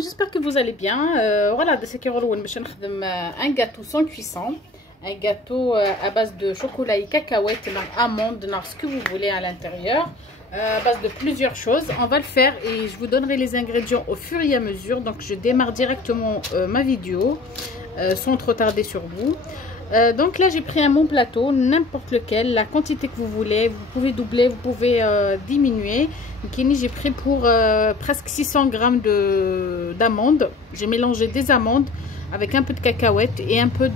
j'espère que vous allez bien. Voilà, c'est un gâteau sans cuisson, un gâteau à base de chocolat et cacahuètes, amandes, ce que vous voulez à l'intérieur, à base de plusieurs choses. On va le faire et je vous donnerai les ingrédients au fur et à mesure. Donc je démarre directement ma vidéo sans trop tarder sur vous. Donc là j'ai pris un bon plateau, n'importe lequel, la quantité que vous voulez, vous pouvez doubler, vous pouvez diminuer. J'ai pris pour presque 600 g d'amandes. J'ai mélangé des amandes avec un peu de cacahuètes et un peu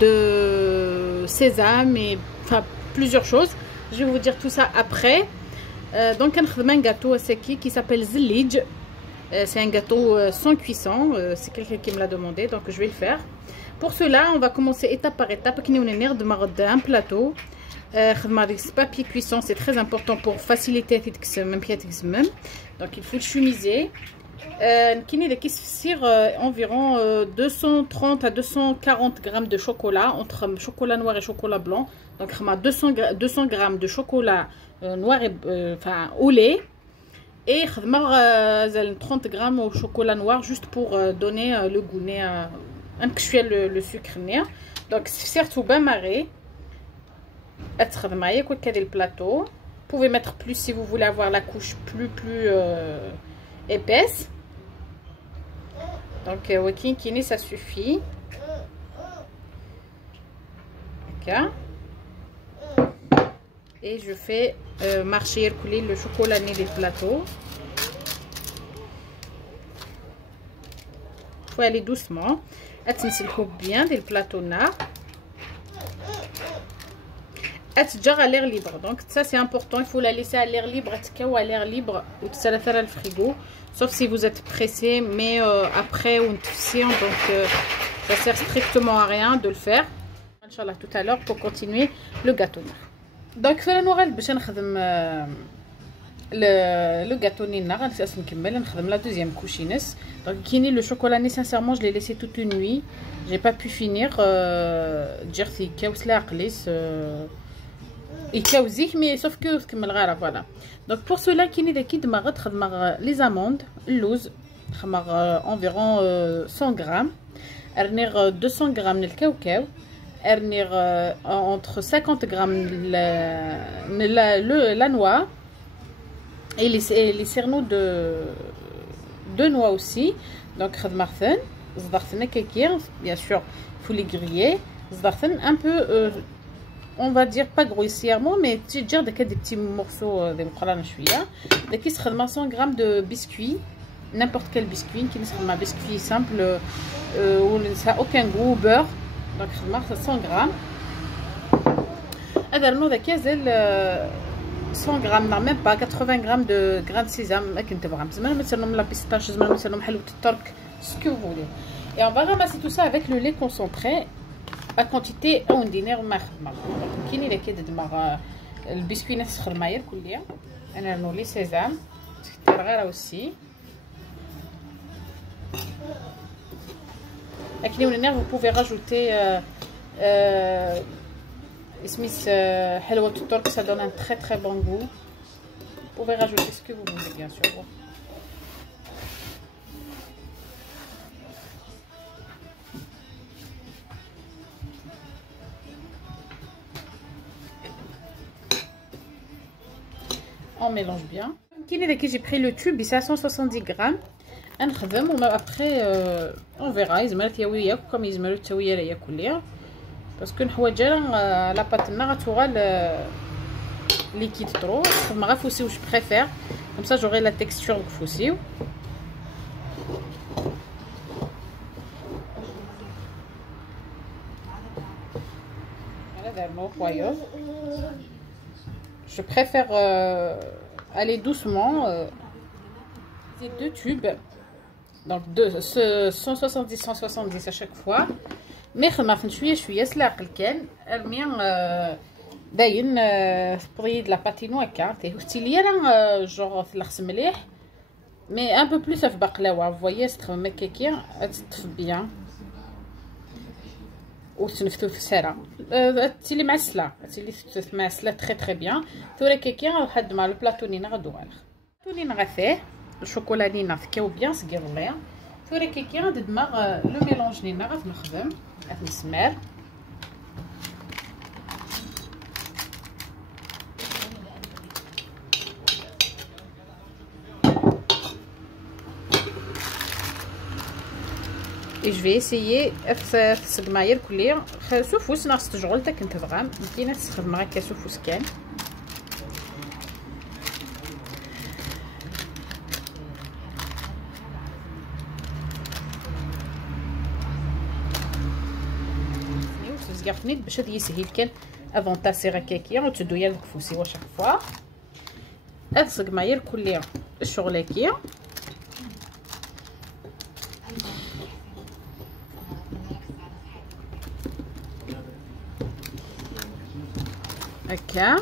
de sésame et enfin plusieurs choses. Je vais vous dire tout ça après. Donc un gâteau à seki qui s'appelle Zlij. C'est un gâteau sans cuisson, c'est quelqu'un qui me l'a demandé, donc je vais le faire. Pour cela, on va commencer étape par étape. Un plateau, papier cuisson, c'est très important pour faciliter donc il faut le chemiser. Environ 230 à 240 g de chocolat, entre chocolat noir et chocolat blanc. Donc 200 g de chocolat noir et au lait. Et 30 g au chocolat noir juste pour donner le goût, un peu le sucre. Donc surtout bien marrer. Le plateau. Vous pouvez mettre plus si vous voulez avoir la couche plus épaisse. Donc ça suffit. Okay. Et je fais marcher couler le chocolat né des plateaux. Il faut aller doucement. Attention bien des plateaux là. Déjà à l'air libre. Donc ça c'est important. Il faut la laisser à l'air libre. À l'air libre ou ça la faire au frigo. Sauf si vous êtes pressé. Mais après on donc ça sert strictement à rien de le faire. Inch'Allah tout à l'heure pour continuer le gâteau. Donc في النوغال باش نخدم le gâteau nina غنسى نكمل نخدم la deuxième couche ينس. Donc كيني le chocolat né sincèrement je l'ai laissé toute une nuit, j'ai pas pu finir جرتي كاوس لا قليس يكاوزيك mais sauf que كمل غير voilà. Donc pour cela كيني داكي دماغ خدمه les amandes اللوز خدمه environ 100 g ارنيغ 200 g من الكاوكاو ارنيغ entre 50 g la noix et les cerneaux de noix aussi. Donc khadmarten zdartna kakir, bien sûr il faut les griller. Zdarten un peu on va dire pas grossièrement mais tu dire des petits morceaux de mqrana chouia. Daki khadma 100 g de biscuits, n'importe quel biscuit qui ne sera pas biscuit simple où ça n'a aucun goût, beurre. Donc خدمه 100 g. هذا رنو ذاك زال 100 g même pas 80 g de grains de sésame ما كنت تبغى زعما مثلا لا بيستاش زعما مثلا حلوه الترك ce que vous voulez. Et on va ramasser tout ça avec le lait concentré à quantité ordinaire ما خدمه. Donc كاين اللي كيدمر البسكويت نفس الخرمايه كليه. انا رنو لي سيزام تكثر غير aussi. Avec les nénères, vous pouvez rajouter halwa turk, ça donne un très bon goût. Vous pouvez rajouter ce que vous voulez bien sûr. On mélange bien. J'ai pris le tube, c'est à 170 g. نخدم وما ابخي اون فيغا يزمرت يا وياك كوم يزمروا حتى ويا ليا كليا باسكو نحوايج لا باتنا غتوغال ليكيد طرو ما غافوسيو جو بريفير كوم سا جوغي لا تيكستور كفوسيو. هذا مو كويس je préfère aller doucement. C'est deux tubes. Donc 170 à chaque fois. Mais خدمه شويه سلاق كان ارمي باين بريد لا باتينو هكا تيهوتي ليا راه جوغ تلخص مليح مي ان بو بلوس في بقلاوه فوايي تخدم هكاكيا تطف بيان وتنفتو في الساره تيلي معسله تيلي معسله تري بيان ثورا كاكيا لحد ما البلاطو نينا غدوالخ توني نغفيه الشوكولا لينا فكاو بيان صقيرولي ثورا كيكي غندمغ لو ميلونج لينا غنخدم غنسمر et je vais essayer تصقماير كلي سوفوس ناقص تجعل تا كنت تبغى كاينه تستخدم هكا سوفوس كان زقرتني باش هذا يسهل كان افون تاسي ركاكيه وتدويا الكفوسي وشاك فوا هاد الصقماير كلي الشغلاكيه هكا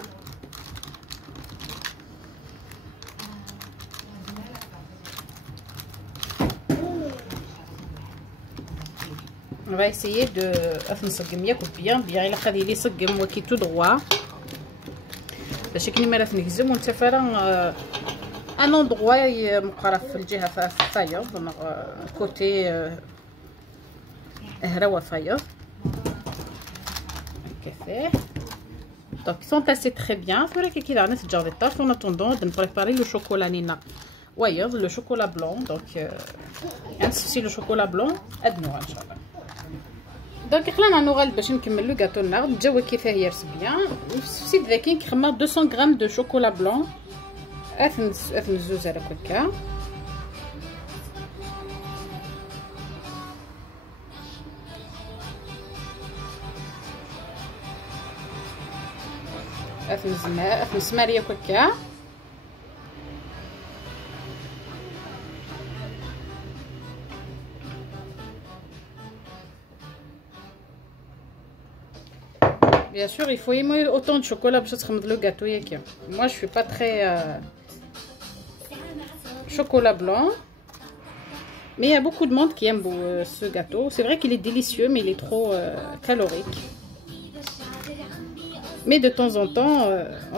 on va essayer de نصقم ياكل بيان الا خدي لي صقم وكي تو دروا باش كني ما راف نهزم وانت فرا ان اندروا مقرف في الجهه فايض كوتي هراوه فايض هكا donc ils sont tassés très bien voilà كي دارنا تجاوب الطاش en attendant de préparer le chocolat nina وايض le chocolat blanc donc نسيسي le chocolat blanc ادنوا ان شاء الله دونك خلينا نوغال باش نكمل لو غاتو النهار الجو كيفاه يرس بيان سيت ذاكين كيخمر 200 غرام دو شوكولا بلون اثن زوز على كل كا اثن سماريه كل كا Bien sûr, il faut aimer autant de chocolat pour se le gâteau. Moi, je suis pas très chocolat blanc. Mais il y a beaucoup de monde qui aime ce gâteau. C'est vrai qu'il est délicieux, mais il est trop calorique. Mais de temps en temps,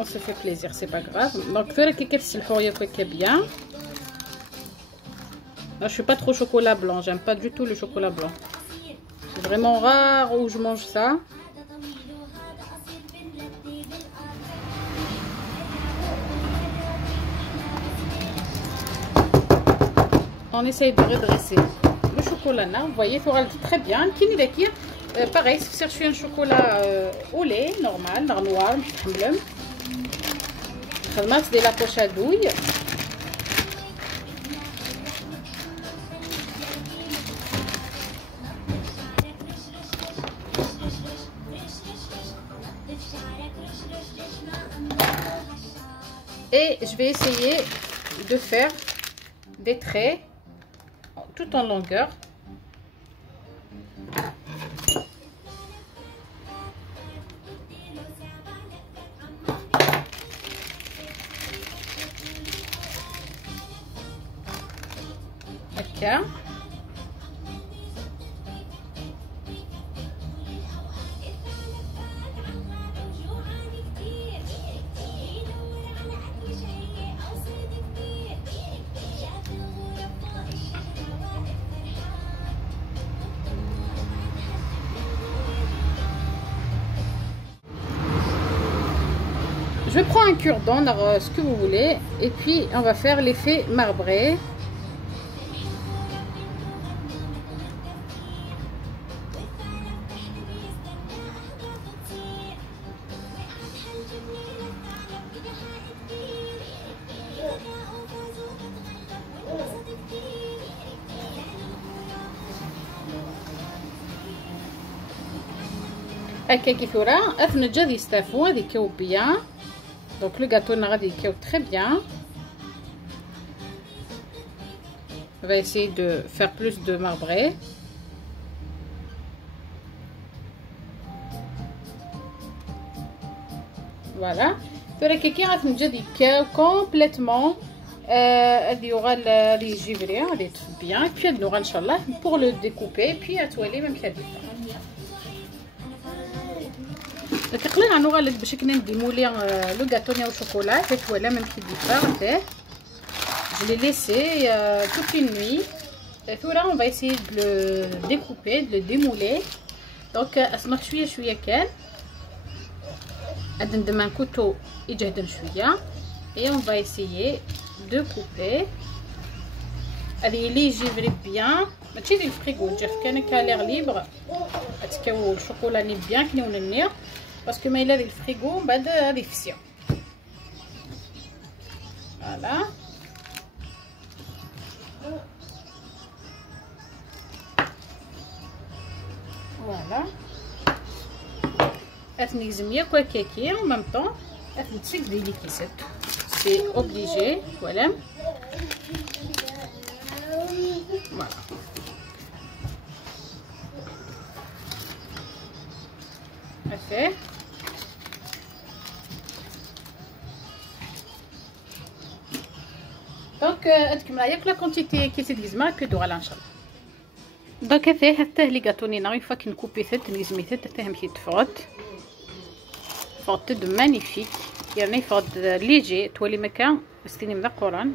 on se fait plaisir, c'est pas grave. Donc, bien. Non, je suis pas trop chocolat blanc. J'aime pas du tout le chocolat blanc. C'est vraiment rare où je mange ça. On essaye de redresser le chocolat là, vous voyez, il faudra très bien. Pareil, si vous cherchez un chocolat au lait normal, noir, c'est de la poche à douille. Et je vais essayer de faire des traits tout en longueur. Ok. Je prends un cure-dent, ce que vous voulez, et puis on va faire l'effet marbré. هكا كيف راه اثنا جا يستافو هذه كيو بيان دونك لو غاتو غادي يكيو très bien. On va essayer de faire plus de marbré. Voilà. فراك كي غتنجا يكاو كومبليتمون هادي غادي يجي فري غادي يطفي بيان بي هادو ان شاء الله pour le découper puis اتوالي ميم كادي تقليل عنو غالك باش كنا نديمو لي لو غاتو نيا الشوكولا حيت ولا ميم كي ديفار تاع Je l'ai laissé toute une nuit. Et puis là, on va essayer de le découper, de le démouler. Donc, اسمك شوية كان. عندنا un couteau يجهدن شوية. Et on va essayer de couper. هذه اللي يجي bien. ماشي ديال الفريغو تجي كان كالير ليبر. تكاو الشوكولا ني بيان كنيون النير. باسكو ما إلا ديال الفريغو من بعد هذه فسيو. فوالا. Voilà. Ethnique quoi kiki en même temps. Ethnique délicat. C'est obligé. Voilà. Voilà. Parfait. Donc, la quantité qui est divisée que doit l'inchallah. دونك هذا حتى لي غاتونينا اون فوا كنكوبي ثت نلزمي ثت حتى مشي تفرط دو مانيفيك يعني فرط ليجي تولي مكان استني من القران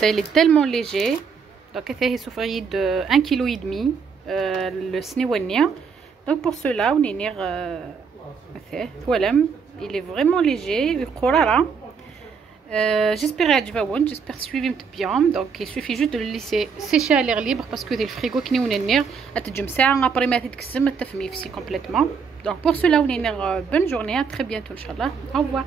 سي تالمون ليجي دونك هذا هي سوفري دو 1 كيلو اي دمي لو سنيوانيا دونك بور سولا ونينير هذا فوالا il est vraiment léger قراره. J'espère que j'espère suivre bien. Donc il suffit juste de le laisser sécher à l'air libre parce que le frigo qui n'est pas après complètement. Donc pour cela, bonne journée, à très bientôt, Inch'Allah. Au revoir.